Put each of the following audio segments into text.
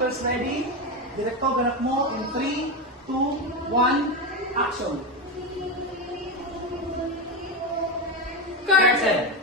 Actors ready? Director, ganap mo in 3, 2, 1, action! Curtain!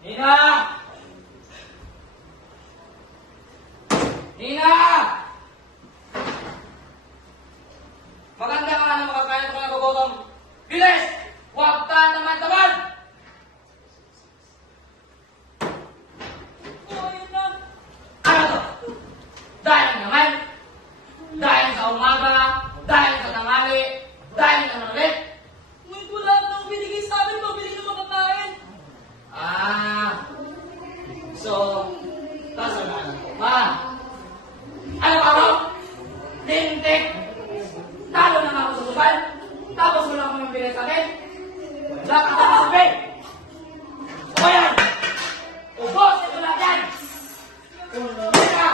Nina! Nina! Maganda ka na makakain ko ng gugutom. Bilis! Huwag ka naman-taman! Ano to? Dahil naman? Dahil sa umaga? Dahil sa tanghali? Dahil sa manulit? Ngunit wala nang binigay sa amin, pabili ng makakain. So, kasalanan ko pa. Ano ka mo? Lintik! Talo na nga ako sa suban, tapos wala akong mabili sa akin. Wala ka sa sabi! O yan! Ubos ito lang yan! Hindi ka!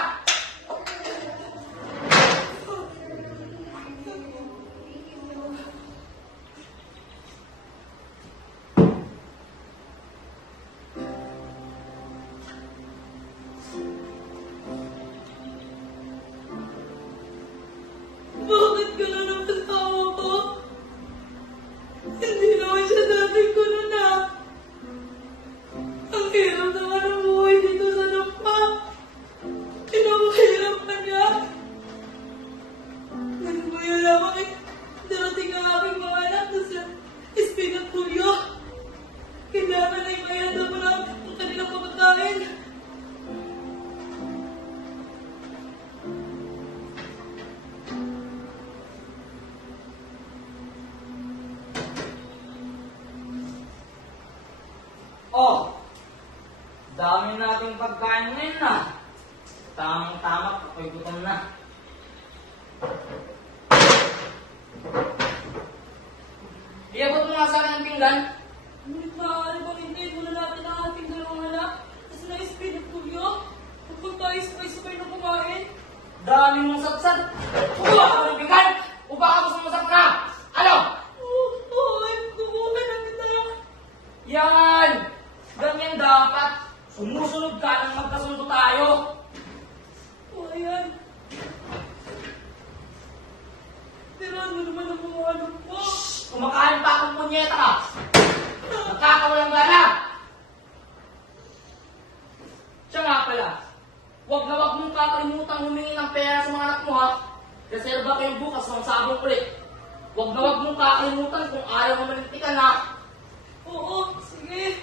Bakit gano'n ang asawa ko? Hindi naman siya dating gano'n na. Ang hirap naman ang buhay dito sa dampa. Pinapahirapan niya. Ngayon mo yan lamang darating ang aking mga anak na sa Espinat Julio. Kailangan ay mayanda mo lang ang kanilang pagkain. Oh, dami nating pagkain ngayon na. Tamang-tama, ako'y gutom na. Iabot mo nga sa akin ang pinggan. Ngunit maaari bang hintayin muna natin ang ating dalawang anak na sila Espinat Julio? Kapag tayo sabay-sabay na kumain. Dami mong satsat. Uba ako ng pinggan! Uba ako sumasak ka! Ano? Ay, kumuha na kita. Yan! Ganyan dapat. Sumusunod ka nang magkasundo tayo. Ayan. Tirahan mo naman ang mga anak ko. Kumakain pa akong punyeta ka. Nakakawalang gana. Siya nga pala. Huwag na huwag mong kakalimutan humingi ng pera sa mga anak mo ha. Reserva kayo bukas ng sabong ulit. Huwag na huwag mong kakalimutan kung ayaw mo malintikan ha. Oo, sige.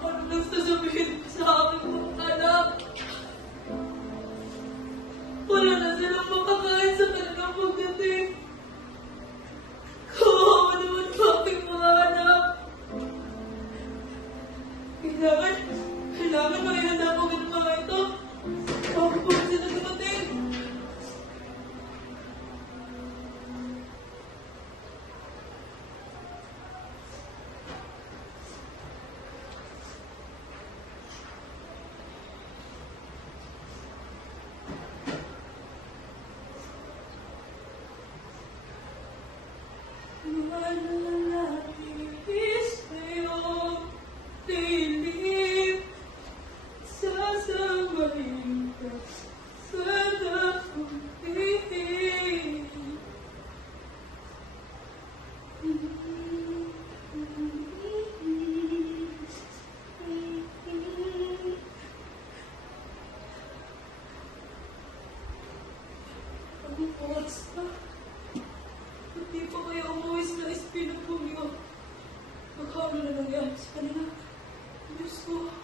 Ano nang sasabihin ko sa aking mga anak? Wala na silang makakain sa kanilang pagdating. Kawawa naman ang aking mga anak. Kailangan maihanda po ang mga ito. Bago po sila dumating. Oras na. Ba't di pa kaya umuwi sila Espino Julio? Baka ano na nangyari sa kanila? Diyos ko.